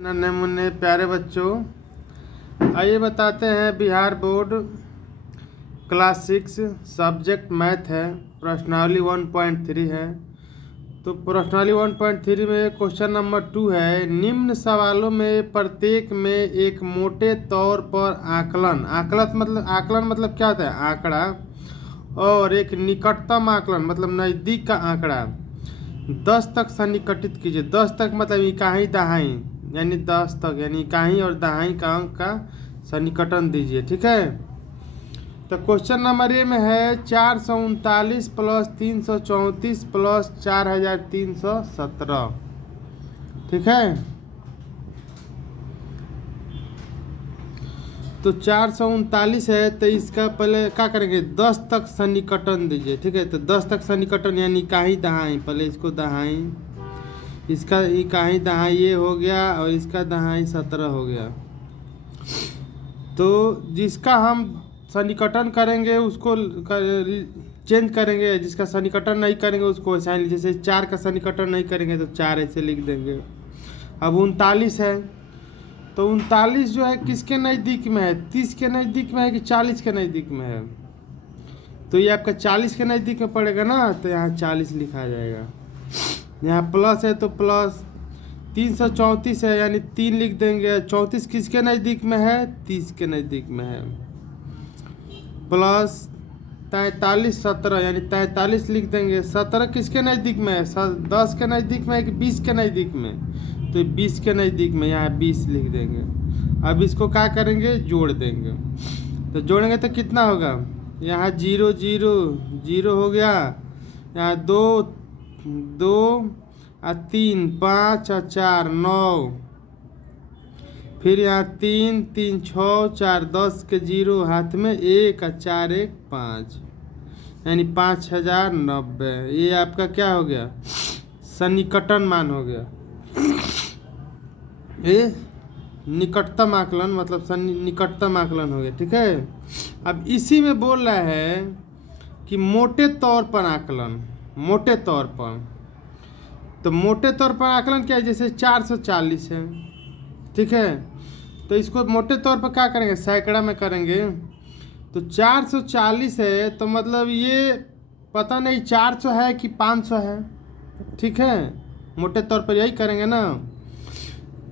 नन्हे मुन्ने प्यारे बच्चों, आइए बताते हैं। Bihar board class 6 subject math है, प्रश्नावली 1.3 है। तो प्रश्नावली 1.3 में क्वेश्चन नंबर 2 है। निम्न सवालों में प्रत्येक में एक मोटे तौर पर आकलन मतलब क्या होता है? आंकड़ा। और एक निकटतम आकलन मतलब नज़दीक का आंकड़ा 10 तक सन्निकटित कीजिए। 10 तक मतलब इकाई दहाई, यानी 10 तक यानी इकाई और दहाई का अंक का सन्निकटन दीजिए। ठीक है। तो क्वेश्चन नंबर ए में है 439 प्लस 334 प्लस 4317। ठीक है। तो 439 है, तो इसका पहले क्या करेंगे? 10 तक सन्निकटन दीजिए। ठीक है। तो 10 तक सन्निकटन यानी इकाई दहाई, पहले इसको दहाई, इसका इकाई दहाई ये हो गया और इसका दहाई 17 हो गया। तो जिसका हम सन्निकटन करेंगे उसको चेंज करेंगे, जिसका सन्निकटन नहीं करेंगे उसको ऐसा ही। जैसे 4 का सन्निकटन नहीं करेंगे तो 4 ऐसे लिख देंगे। अब 39 है, तो 39 जो है किसके नज़दीक में है? 30 के नज़दीक में है कि 40 के नज़दीक में है? तो ये आपका 40 के नज़दीक में पड़ेगा ना, तो यहाँ 40 लिखा जाएगा। यहाँ प्लस है तो प्लस। 334 है यानी 3 लिख देंगे। 34 किसके नज़दीक में है? 30 के नज़दीक में है। प्लस 43 17 यानी 43 लिख देंगे। 17 किसके नज़दीक में है? 10 के नज़दीक में है कि 20 के नज़दीक में? तो 20 के नज़दीक में, यहाँ 20 लिख देंगे। अब इसको क्या करेंगे? जोड़ देंगे। तो जोड़ेंगे तो कितना होगा? यहाँ 0 0 0 हो गया, यहाँ 2 2 और 3 5 और 4 9, फिर यहाँ 3 3 6 4 10 के 0 हाथ में 1 और 4 1 5, यानी 5090। ये आपका क्या हो गया? सन्निकटन मान हो गया। ये निकटतम आकलन मतलब निकटतम आकलन हो गया। ठीक है। अब इसी में बोल रहा है कि मोटे तौर पर आकलन, मोटे तौर पर। तो मोटे तौर पर आकलन क्या है? जैसे 440 है। ठीक है। तो इसको मोटे तौर पर क्या करेंगे? सैकड़ा में करेंगे। तो 440 है तो मतलब ये पता नहीं 400 है कि 500 है। ठीक है। मोटे तौर पर यही करेंगे ना।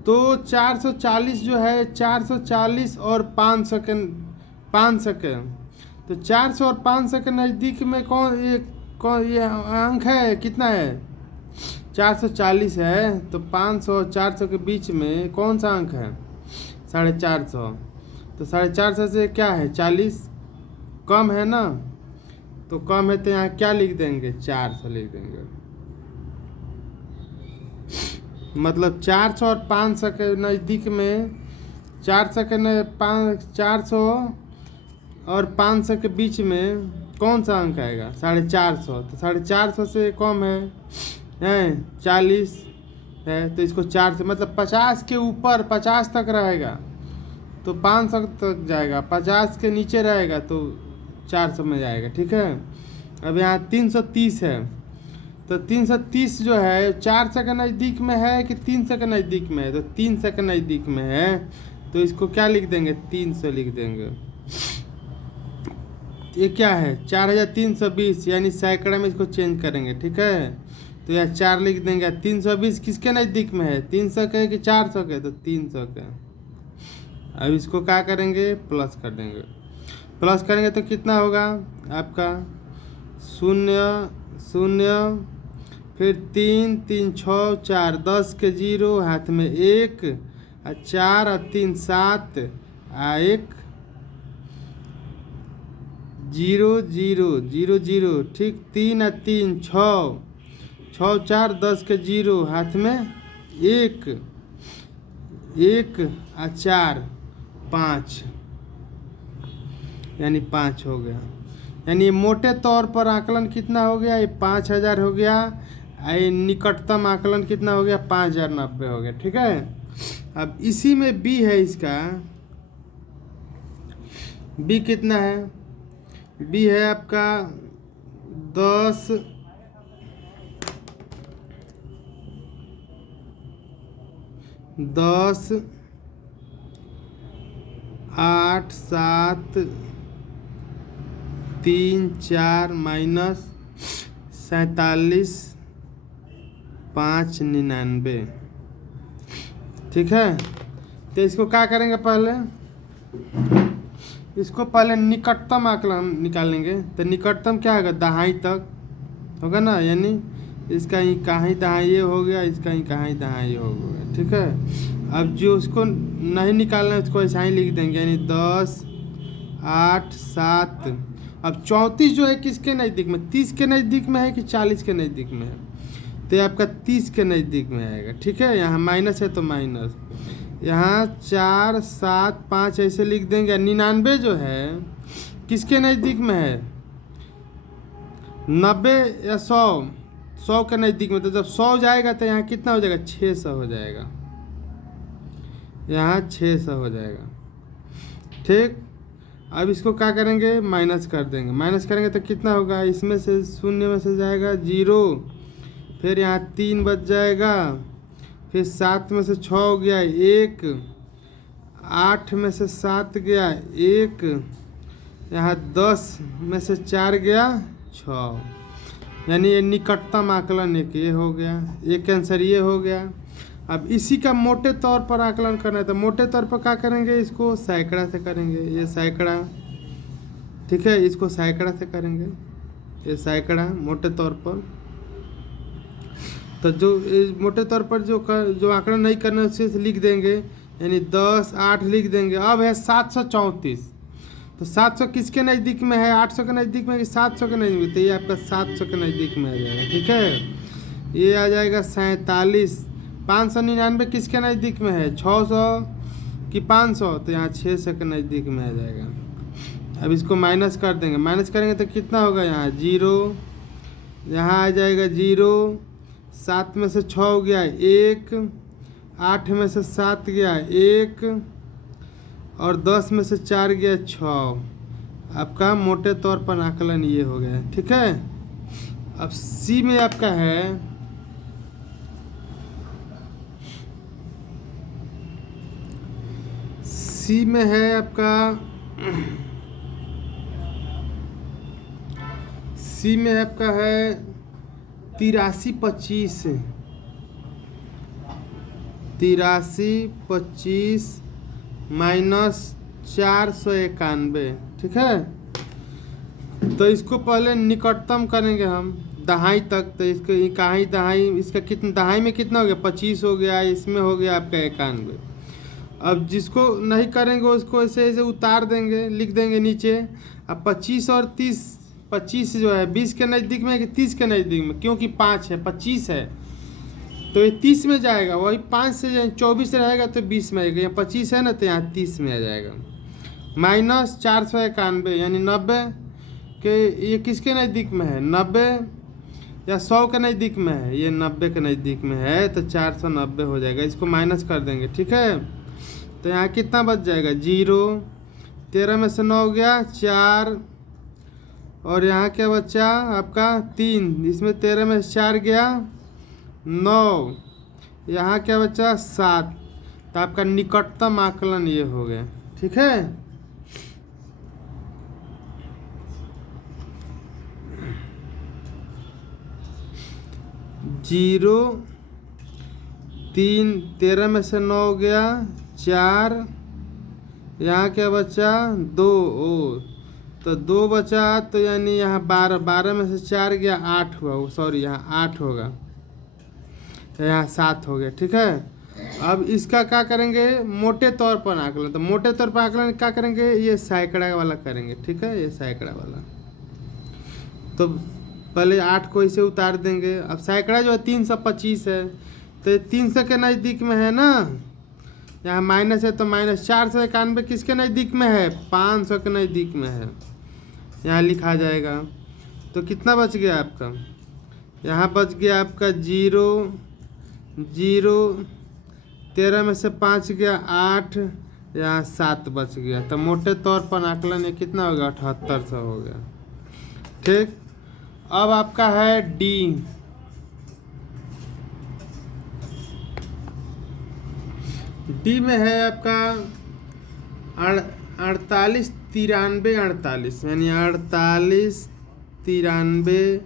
तो 440 जो है 440 और 500 के, तो 400 और 500 के नज़दीक में कौन ये अंक है? कितना है? 440 है। तो 500 और 400 के बीच में कौन सा अंक है? 450। तो 450 से क्या है? 40 कम है ना। तो कम है तो यहाँ क्या लिख देंगे? 400 लिख देंगे। मतलब 400 और 500 के नज़दीक में, 400 और 500 के बीच में कौन सा अंक आएगा? 450। तो 450 से कम है 40 है, तो इसको 4 से मतलब 50 के ऊपर 50 तक रहेगा तो 500 तक जाएगा, 50 के नीचे रहेगा तो 400 में जाएगा। ठीक है। अब यहाँ 330 है, तो 330 जो है 400 के नज़दीक में है कि 300 के नज़दीक में है? तो 300 के नज़दीक में है, तो इसको क्या लिख देंगे? 300 लिख देंगे। ये क्या है? 4320 यानी सैकड़ा में इसको चेंज करेंगे। ठीक है। तो यहाँ 4 लिख देंगे। 320 किसके नज़दीक में है? 300 के कि 400 के? तो 300 के। अब इसको क्या करेंगे? प्लस कर देंगे। प्लस करेंगे तो कितना होगा आपका? 0 0, फिर 3 3 6 4 10 के 0 हाथ में 1 और 4 और 3 7 और 1 0 0 0 0। ठीक। 3 और 3 6 6 4 10 के 0 हाथ में 1 1 और 4 5, यानी 5 हो गया। यानी मोटे तौर पर आकलन कितना हो गया? ये 5000 हो गया। ये निकटतम आकलन कितना हो गया? 5090 हो गया। ठीक है। अब इसी में बी है, इसका बी कितना है? बी है आपका 10 10, 8, 7, 3, 4 माइनस 47, 5, 99। ठीक है, तो इसको क्या करेंगे, पहले इसको पहले निकटतम आकलन निकालेंगे। तो निकटतम क्या होगा, दहाई तक होगा ना, यानी इसका ही कहाँ दहाई ये हो गया, इसका ही कहाँ दहाई हो गया। ठीक है, अब जो उसको नहीं निकालना है उसको ऐसा ही लिख देंगे, यानी 10, 8, 7। अब 34 जो है किसके नज़दीक में, 30 के नज़दीक में है कि 40 के नज़दीक में है, तो ये आपका 30 के नज़दीक में आएगा। ठीक है, यहाँ माइनस है तो माइनस, यहाँ 4, 7, 5 ऐसे लिख देंगे। 99 जो है किसके नज़दीक में है, 90 या 100 के नज़दीक में। तो जब 100 जाएगा तो यहाँ कितना हो जाएगा, 600 हो जाएगा, यहाँ 600 हो जाएगा। ठीक, अब इसको क्या करेंगे, माइनस कर देंगे। माइनस करेंगे तो कितना होगा, इसमें से शून्य में से जाएगा 0, फिर यहाँ 3 बच जाएगा, फिर 7 में से 6 हो गया 1, 8 में से 7 गया 1, यहाँ 10 में से 4 गया 6, यानी ये निकटतम आकलन एक ये हो गया, एक आंसर ये हो गया। अब इसी का मोटे तौर पर आकलन करना है, तो मोटे तौर पर क्या करेंगे, इसको सैकड़ा से करेंगे। ये सैकड़ा, ठीक है, इसको सैकड़ा से करेंगे, ये सैकड़ा मोटे तौर पर। तो जो मोटे तौर पर जो आंकड़ा नहीं करना है उसे लिख देंगे, यानी 10, 8 लिख देंगे। अब है 734, तो 700 किसके नज़दीक में है, 800 के नज़दीक में कि 700 के नज़दीक में, तो ये आपका 700 के नज़दीक में आ जाएगा। ठीक है, ये आ जाएगा 47। 599 किसके नज़दीक में है, 600 कि 500, तो यहाँ 600 के नज़दीक में आ जाएगा। अब इसको माइनस कर देंगे, माइनस करेंगे तो कितना होगा, यहाँ 0, यहाँ आ जाएगा 0, 7 में से 6 हो गया 1, 8 में से 7 गया 1, और 10 में से 4 गया 6। आपका मोटे तौर पर आकलन ये हो गया। ठीक है, अब सी में आपका है सी में है आपका सी में आपका है 8325 माइनस 491। ठीक है, तो इसको पहले निकटतम करेंगे हम दहाई तक। तो इसको कहाँ दहाई, इसका कितना दहाई में कितना हो गया, 25 हो गया, इसमें हो गया आपका 91। अब जिसको नहीं करेंगे उसको ऐसे ऐसे उतार देंगे, लिख देंगे नीचे। अब 25 और 30, 25 जो है 20 के नज़दीक में है कि 30 के नज़दीक में, क्योंकि 5 है 25 है तो ये 30 में जाएगा। वही 5 से 24 से रहेगा तो 20 में आएगा, यहाँ 25 है ना तो यहाँ 30 में आ जाएगा। माइनस 491 यानी 90 के, ये किसके नज़दीक में है, 90 या 100 के नज़दीक में है, ये 90 के नज़दीक में है, तो 490 हो जाएगा। इसको माइनस कर देंगे। ठीक है, तो यहाँ कितना बच जाएगा, 0, 13 में से 9 हो गया 4, और यहाँ क्या बचा आपका 3, इसमें 13 में से 4 गया 9, यहाँ क्या बचा 7। तो आपका निकटतम आकलन ये हो गया। ठीक है, जीरो 3, 13 में से 9 हो गया 4, यहाँ क्या बचा 2, तो 2 बचा, तो यानी यहाँ 12, 12 में से 4 गया 8 हुआ, सॉरी यहाँ 8 होगा, यहाँ 7 हो गया। ठीक है, अब इसका क्या करेंगे, मोटे तौर पर आकलन। तो मोटे तौर पर आकलन क्या करेंगे, ये सैकड़ा वाला करेंगे। ठीक है, ये सैकड़ा वाला, तो पहले 8 को इसे उतार देंगे। अब सैकड़ा जो है 325 है, तो 300 के नज़दीक में है ना, यहाँ माइनस है तो माइनस। 491 किसके नज़दीक में है, 500 के नज़दीक में है, यहाँ लिखा जाएगा। तो कितना बच गया आपका, यहाँ बच गया आपका 0, 0, 13 में से 5 गया 8, यहाँ 7 बच गया। तो मोटे तौर पर आकलन ये कितना हो गया, 7800 हो गया। ठीक, अब आपका है डी। डी में है आपका 48 93 48, यानी 48 93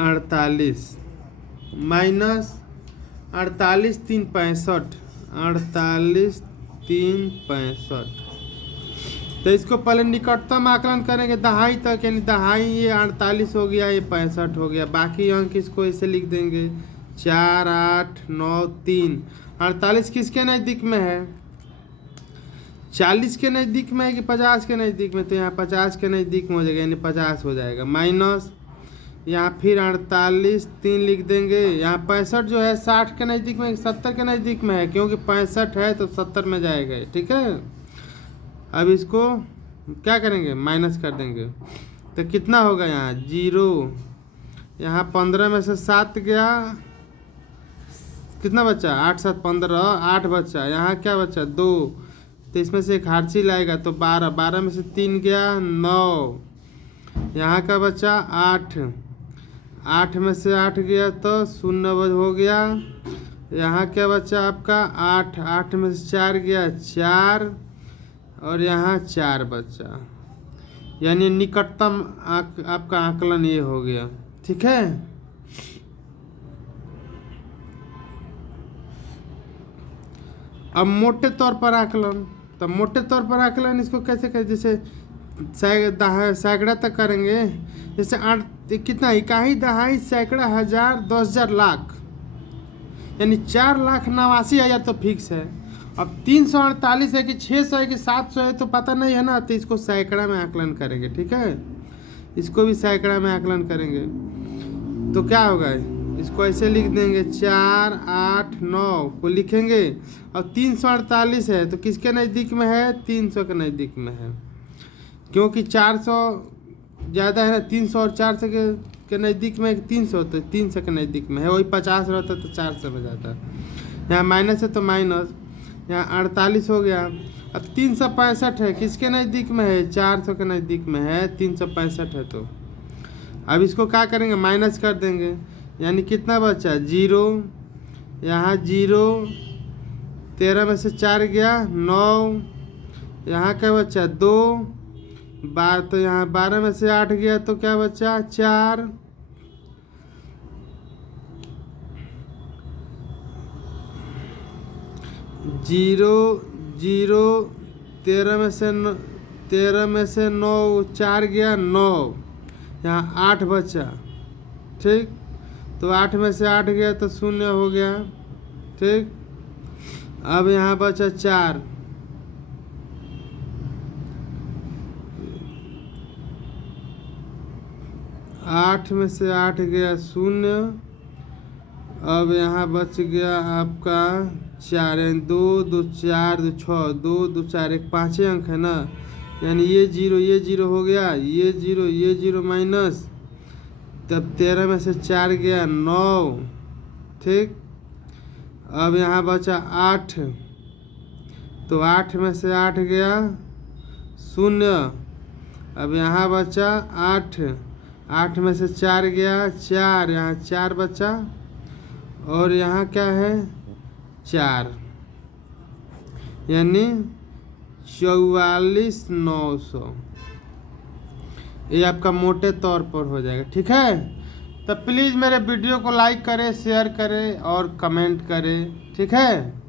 48 माइनस 48 3 65, 48 3 65। तो इसको पहले निकटतम आकलन करेंगे दहाई तक, यानी दहाई ये 48 हो गया, ये 65 हो गया। बाकी अंक इसको ऐसे लिख देंगे 4 8 9 3। 48 किसके नज़दीक में है? 40 के नज़दीक में है कि 50 के नज़दीक में? तो यहाँ 50 के नज़दीक में हो जाएगा, यानी 50 हो जाएगा। माइनस यहाँ फिर 48 3 लिख देंगे। यहाँ 65 जो है 60 के नज़दीक में 70 के नज़दीक में है, क्योंकि 65 है तो 70 में जाएगा, ठीक है। अब इसको क्या करेंगे? माइनस कर देंगे। तो कितना होगा? यहाँ 0, यहाँ 15 में से 7 गया, कितना बचा? 8 7 15, 8 बचा। यहाँ क्या बचा? 2, तो इसमें से एक हार्सिल आएगा तो 12, 12 में से 3 गया 9, यहाँ का बचा 8, 8 में से 8 गया तो 0 हो गया। यहाँ क्या बचा आपका? 8, 8 में से 4 गया 4, और यहाँ 4 बचा, यानी निकटतम आपका आकलन ये हो गया, ठीक है। अब मोटे तौर पर आकलन, तो मोटे तौर पर आकलन इसको कैसे करें? जैसे सैकड़ा तक करेंगे, जैसे 8 कितना? इकाई दहाई सैकड़ा हजार 10,000 लाख, यानी 4,89,000 तो फिक्स है। अब 348 है कि 600 है कि 700 है तो पता नहीं है ना, तो इसको सैकड़ा में आकलन करेंगे, ठीक है। इसको भी सैकड़ा में आकलन करेंगे तो क्या होगा? इसको ऐसे लिख देंगे 4 8 9 को लिखेंगे। अब 348 है तो किसके नज़दीक में है? 300 के नज़दीक में है, क्योंकि 400 ज़्यादा है ना, 300 और 400 के नज़दीक में 300, तो 300 के नज़दीक में है। वही 50 रहता तो 400 में जाता। यहाँ माइनस है तो माइनस, यहाँ 48 हो गया। अब 365 है, किसके नज़दीक में है? 400 के नज़दीक में है, 365 है। तो अब इसको क्या करेंगे? माइनस कर देंगे, यानी कितना बचा? 0, यहाँ 0, 13 में से 4 गया 9, यहाँ क्या बचा? 2, 12, तो यहाँ 12 में से 8 गया तो क्या बचा? 4, 0 0, 13 में से 9 4 गया 9, यहाँ 8 बचा, ठीक। तो 8 में से 8 गया तो 0 हो गया, ठीक। अब यहाँ बचा 4, आठ में से 8 गया 0। अब यहाँ बच गया आपका 4, यानी 2 2 4 2 6, 2 2 4 1 5 अंक है ना, यानी ये 0 हो गया, ये 0 माइनस, तब 13 में से 4 गया 9, ठीक। अब यहाँ बचा 8, तो 8 में से 8 गया 0। अब यहाँ बचा 8, 8 में से 4 गया 4, यहाँ 4 बचा, और यहाँ क्या है? 4, यानी 44,900। ये आपका मोटे तौर पर हो जाएगा, ठीक है। तो प्लीज़ मेरे वीडियो को लाइक करें, शेयर करें और कमेंट करें, ठीक है।